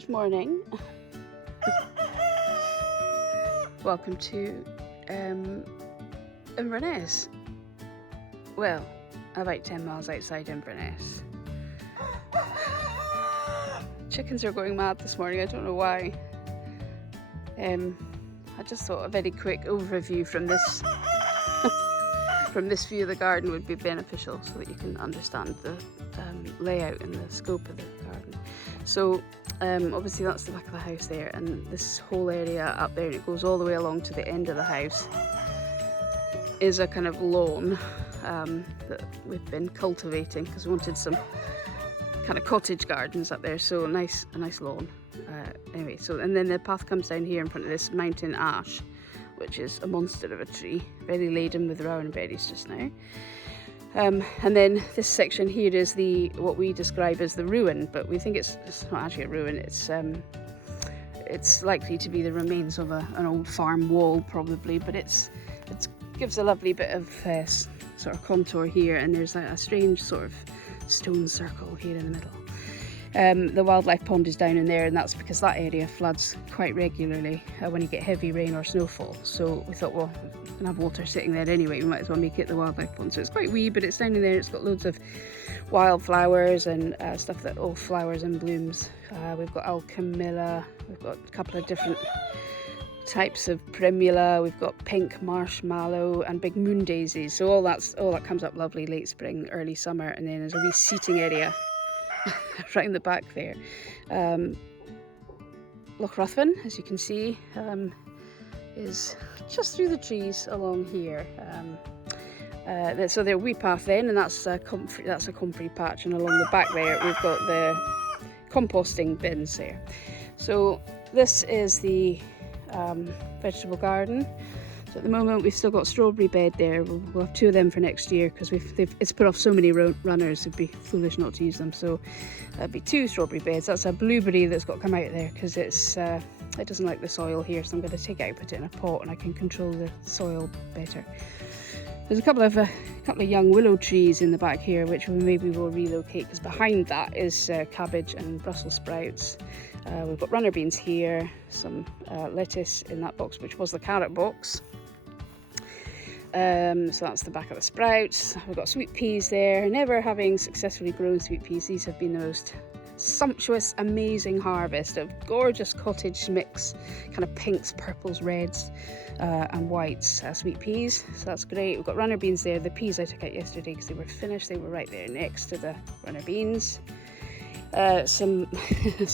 Good morning. Welcome to Inverness. Well, about 10 miles outside Inverness. Chickens are going mad this morning, I don't know why. I just thought a very quick overview from this from this view of the garden would be beneficial so that you can understand the layout and the scope of the garden. So obviously that's the back of the house there, and this whole area up there, and it goes all the way along to the end of the house, is a kind of lawn that we've been cultivating because we wanted some kind of cottage gardens up there, so a nice lawn. Anyway, so and then the path comes down here in front of this mountain ash, which is a monster of a tree, very laden with rowan berries just now. And then this section here is what we describe as the ruin, but we think it's not actually a ruin. It's likely to be the remains of an old farm wall probably, but it gives a lovely bit of sort of contour here, and there's a strange sort of stone circle here in the middle. The wildlife pond is down in there, and that's because that area floods quite regularly when you get heavy rain or snowfall. So we thought, well, we can have water sitting there anyway, we might as well make it the wildlife pond. So it's quite wee, but it's down in there. It's got loads of wildflowers and stuff that all flowers and blooms. We've got alchemilla, we've got a couple of different types of primula, we've got pink marshmallow and big moon daisies. So all that comes up lovely late spring, early summer, and then there's a wee seating area right in the back there. Loch Ruthven, as you can see, is just through the trees along here. So there's a wee path then, and that's a comfrey patch, and along the back there we've got the composting bins there. So this is the vegetable garden. So at the moment we've still got strawberry bed there. We'll have 2 of them for next year because it's put off so many runners, it'd be foolish not to use them. So that'd be 2 strawberry beds. That's a blueberry that's got to come out there because it doesn't like the soil here, so I'm going to take it out, put it in a pot, and I can control the soil better. There's a couple of young willow trees in the back here, which maybe we'll relocate, because behind that is cabbage and Brussels sprouts. We've got runner beans here, some lettuce in that box, which was the carrot box. So that's the back of the sprouts. We've got sweet peas there. Never having successfully grown sweet peas, these have been the most sumptuous, amazing harvest of gorgeous cottage mix, kind of pinks, purples, reds and whites, sweet peas. So that's great. We've got runner beans there. The peas I took out yesterday because they were finished. They were right there next to the runner beans. Some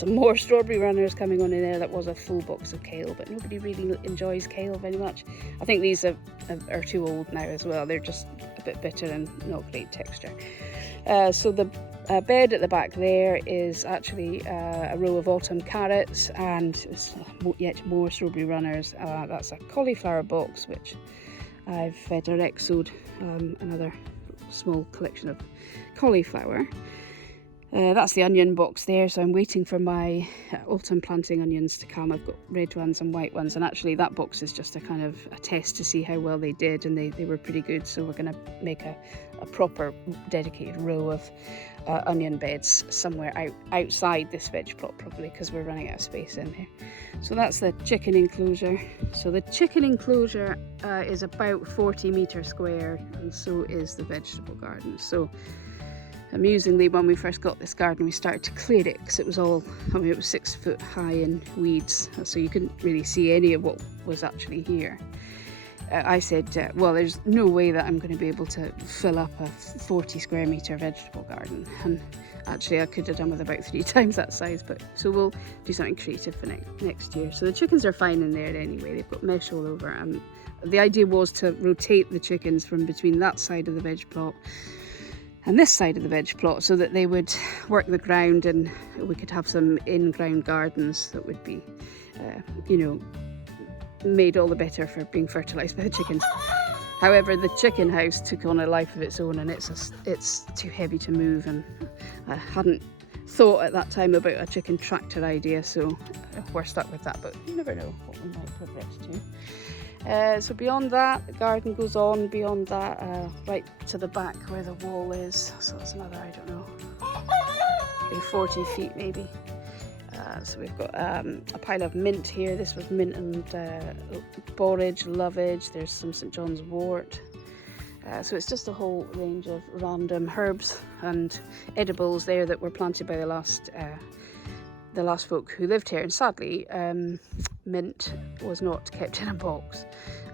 more strawberry runners coming on in there. That was a full box of kale, but nobody really enjoys kale very much. I think these are too old now as well. They're just a bit bitter and not great texture. So the bed at the back there is actually a row of autumn carrots and yet more strawberry runners. That's a cauliflower box, which I've direct sowed another small collection of cauliflower. That's the onion box there, so I'm waiting for my autumn planting onions to come. I've got red ones and white ones, and actually that box is just a kind of a test to see how well they did, and they were pretty good. So we're going to make a proper dedicated row of onion beds somewhere outside this veg plot probably, because we're running out of space in here. So that's the chicken enclosure. So the chicken enclosure is about 40 metres square, and so is the vegetable garden. So amusingly, when we first got this garden, we started to clear it because it was it was 6 foot high in weeds, so you couldn't really see any of what was actually here. I said, well, there's no way that I'm going to be able to fill up a 40 square metre vegetable garden, and actually I could have done with about 3 times that size, but so we'll do something creative for next year. So the chickens are fine in there anyway. They've got mesh all over, and the idea was to rotate the chickens from between that side of the veg plot and this side of the veg plot, so that they would work the ground and we could have some in-ground gardens that would be, made all the better for being fertilised by the chickens. However, the chicken house took on a life of its own, and it's too heavy to move, and I hadn't thought at that time about a chicken tractor idea, so we're stuck with that, but you never know what we might progress to. So beyond that, the garden goes on beyond that, right to the back where the wall is. So it's another, I don't know, 40 feet maybe. So we've got a pile of mint here. This was mint and borage, lovage. There's some St John's wort. So it's just a whole range of random herbs and edibles there that were planted by the last folk who lived here. And sadly, mint was not kept in a box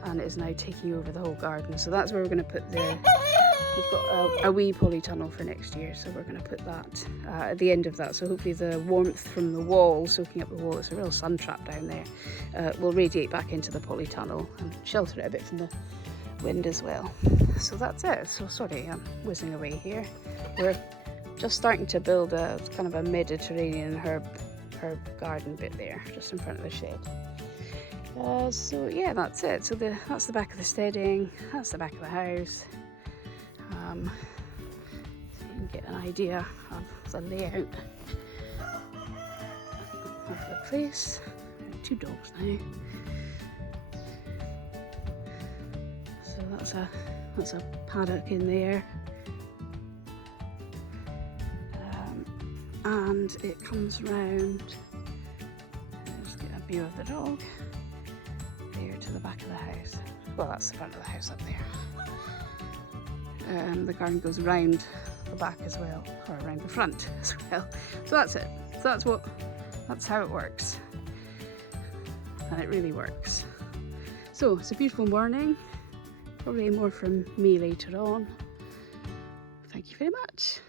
and is now taking over the whole garden. So that's where we're going to put we've got a wee polytunnel for next year, so we're going to put that at the end of that. So hopefully the warmth from the wall, soaking up the wall, it's a real sun trap down there, will radiate back into the polytunnel and shelter it a bit from the wind as well. So that's it. So sorry, I'm whizzing away here. We're just starting to build a kind of a Mediterranean herb garden bit there, just in front of the shed. So yeah, that's it. So that's the back of the steading, that's the back of the house. So you can get an idea of the layout of the place. 2 dogs now. So that's a paddock in there, and it comes round. Let's get a view of the dog there to the back of the house. Well, that's the front of the house up there. The garden goes round the back as well, or around the front as well. So that's it. So that's how it works, and it really works. So it's a beautiful morning. Probably more from me later on. Thank you very much.